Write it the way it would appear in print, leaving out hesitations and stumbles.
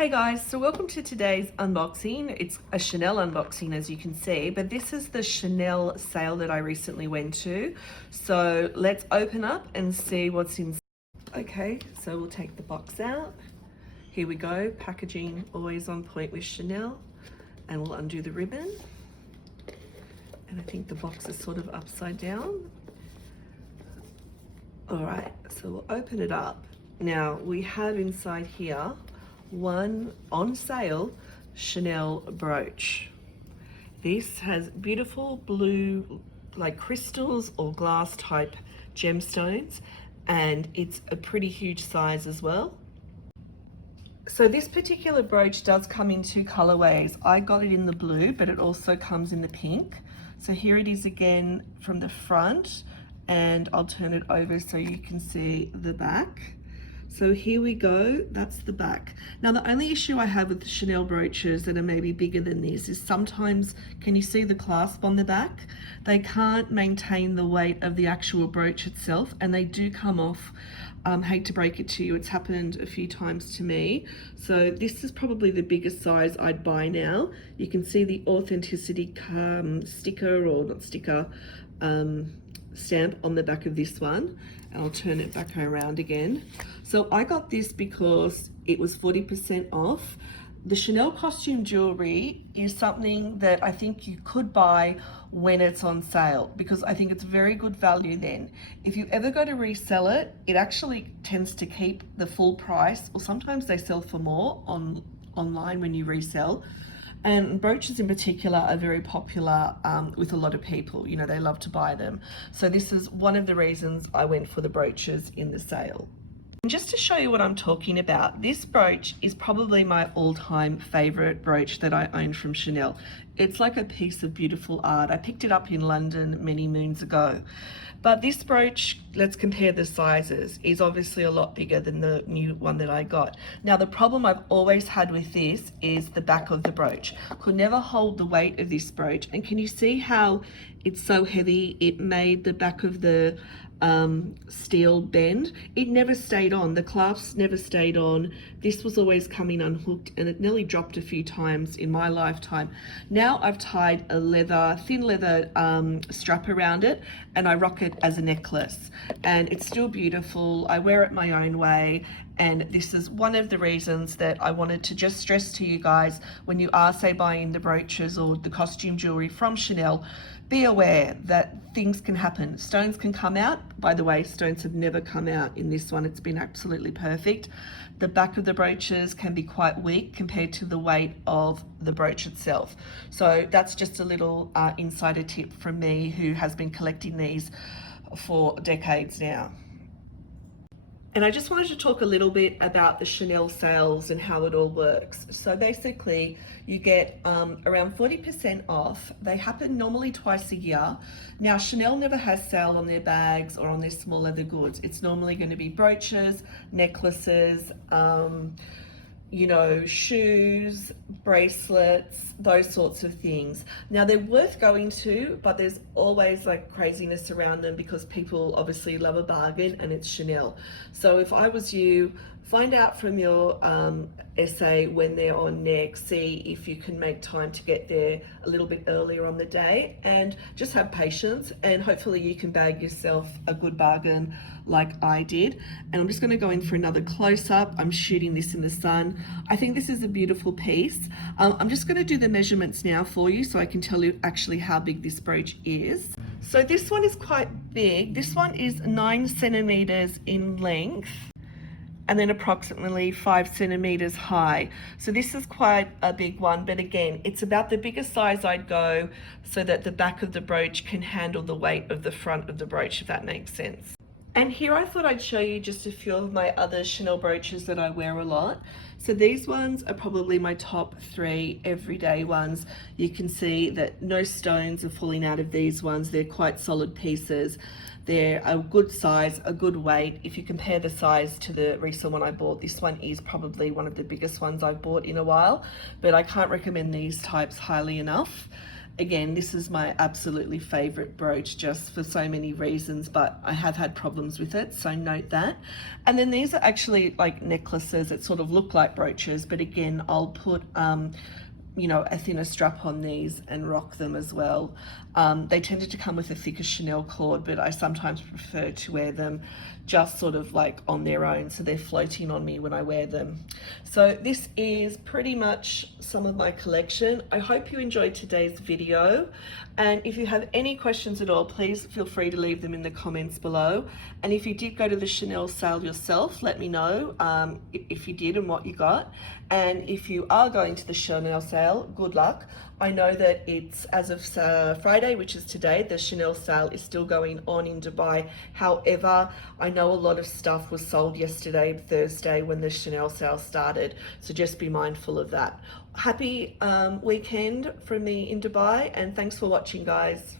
Hey guys, so welcome to today's unboxing. It's a Chanel unboxing, as you can see, but this is the Chanel sale that I recently went to. So let's open up and see what's inside. Okay, so we'll take the box out. Here we go, packaging always on point with Chanel. And we'll undo the ribbon. And I think the box is sort of upside down. All right, so we'll open it up. Now we have inside here one on sale Chanel brooch. This has beautiful blue, like crystals or glass type gemstones, and it's a pretty huge size as well. So this particular brooch does come in two colorways. I got it in the blue, but it also comes in the pink. So here it is again from the front, and I'll turn it over so you can see the back. So here we go, that's the back. Now the only issue I have with the Chanel brooches that are maybe bigger than this is sometimes, can you see the clasp on the back? They can't maintain the weight of the actual brooch itself, and they do come off. Hate to break it to you, it's happened a few times to me. So this is probably the biggest size I'd buy now. You can see the authenticity sticker, or not sticker, stamp on the back of this one. And I'll turn it back around again. So I got this because it was 40% off. The Chanel costume jewelry is something that I think you could buy when it's on sale, because I think it's very good value then. If you ever go to resell it, it actually tends to keep the full price, or sometimes they sell for more online when you resell. And brooches in particular are very popular with a lot of people. You know, they love to buy them. So this is one of the reasons I went for the brooches in the sale. And just to show you what I'm talking about, this brooch is probably my all-time favorite brooch that I own from Chanel. It's like a piece of beautiful art. I picked it up in London many moons ago. But this brooch, let's compare the sizes, is obviously a lot bigger than the new one that I got. Now the problem I've always had with this is the back of the brooch. Could never hold the weight of this brooch. And can you see how it's so heavy? It made the back of the steel bend. It never stayed on. The clasps never stayed on. This was always coming unhooked, and it nearly dropped a few times in my lifetime. Now I've tied a thin leather strap around it, and I rock it as a necklace, and it's still beautiful. I wear it my own way, and this is one of the reasons that I wanted to just stress to you guys, when you are, say, buying the brooches or the costume jewelry from Chanel, be aware that things can happen. Stones can come out. By the way, stones have never come out in this one. It's been absolutely perfect. The back of the brooches can be quite weak compared to the weight of the brooch itself. So that's just a little insider tip from me, who has been collecting these for decades now. And I just wanted to talk a little bit about the Chanel sales and how it all works. So basically you get around 40% off. They happen normally twice a year. Now Chanel never has sale on their bags or on their small leather goods. It's normally going to be brooches, necklaces, you know, shoes, bracelets, those sorts of things. Now they're worth going to, but there's always like craziness around them because people obviously love a bargain, and it's Chanel. So if I was you, find out from your essay when they're on next, see if you can make time to get there a little bit earlier on the day, and just have patience, and hopefully you can bag yourself a good bargain like I did. And I'm just going to go in for another close-up. I'm shooting this in the sun. I think this is a beautiful piece. I'm just going to do the measurements now for you so I can tell you actually how big this brooch is. So this one is quite big. This one is 9 centimeters in length, and then approximately 5 centimeters high. So this is quite a big one, but again, it's about the biggest size I'd go, so that the back of the brooch can handle the weight of the front of the brooch, if that makes sense. And here I thought I'd show you just a few of my other Chanel brooches that I wear a lot. So these ones are probably my top 3 everyday ones. You can see that no stones are falling out of these ones. They're quite solid pieces. They're a good size, a good weight. If you compare the size to the resale one I bought, this one is probably one of the biggest ones I've bought in a while, but I can't recommend these types highly enough. Again, this is my absolutely favorite brooch just for so many reasons, but I have had problems with it, so note that. And then these are actually like necklaces that sort of look like brooches, but again, I'll put you know, a thinner strap on these and rock them as well. They tended to come with a thicker Chanel cord, but I sometimes prefer to wear them just sort of like on their own, so they're floating on me when I wear them. So this is pretty much some of my collection. I hope you enjoyed today's video, and if you have any questions at all, please feel free to leave them in the comments below. And if you did go to the Chanel sale yourself, let me know if you did and what you got. And if you are going to the Chanel sale, good luck. I know that it's as of Friday, which is today, the Chanel sale is still going on in Dubai. However, I know a lot of stuff was sold yesterday, Thursday, when the Chanel sale started. So just be mindful of that. Happy weekend from me in Dubai, and thanks for watching, guys.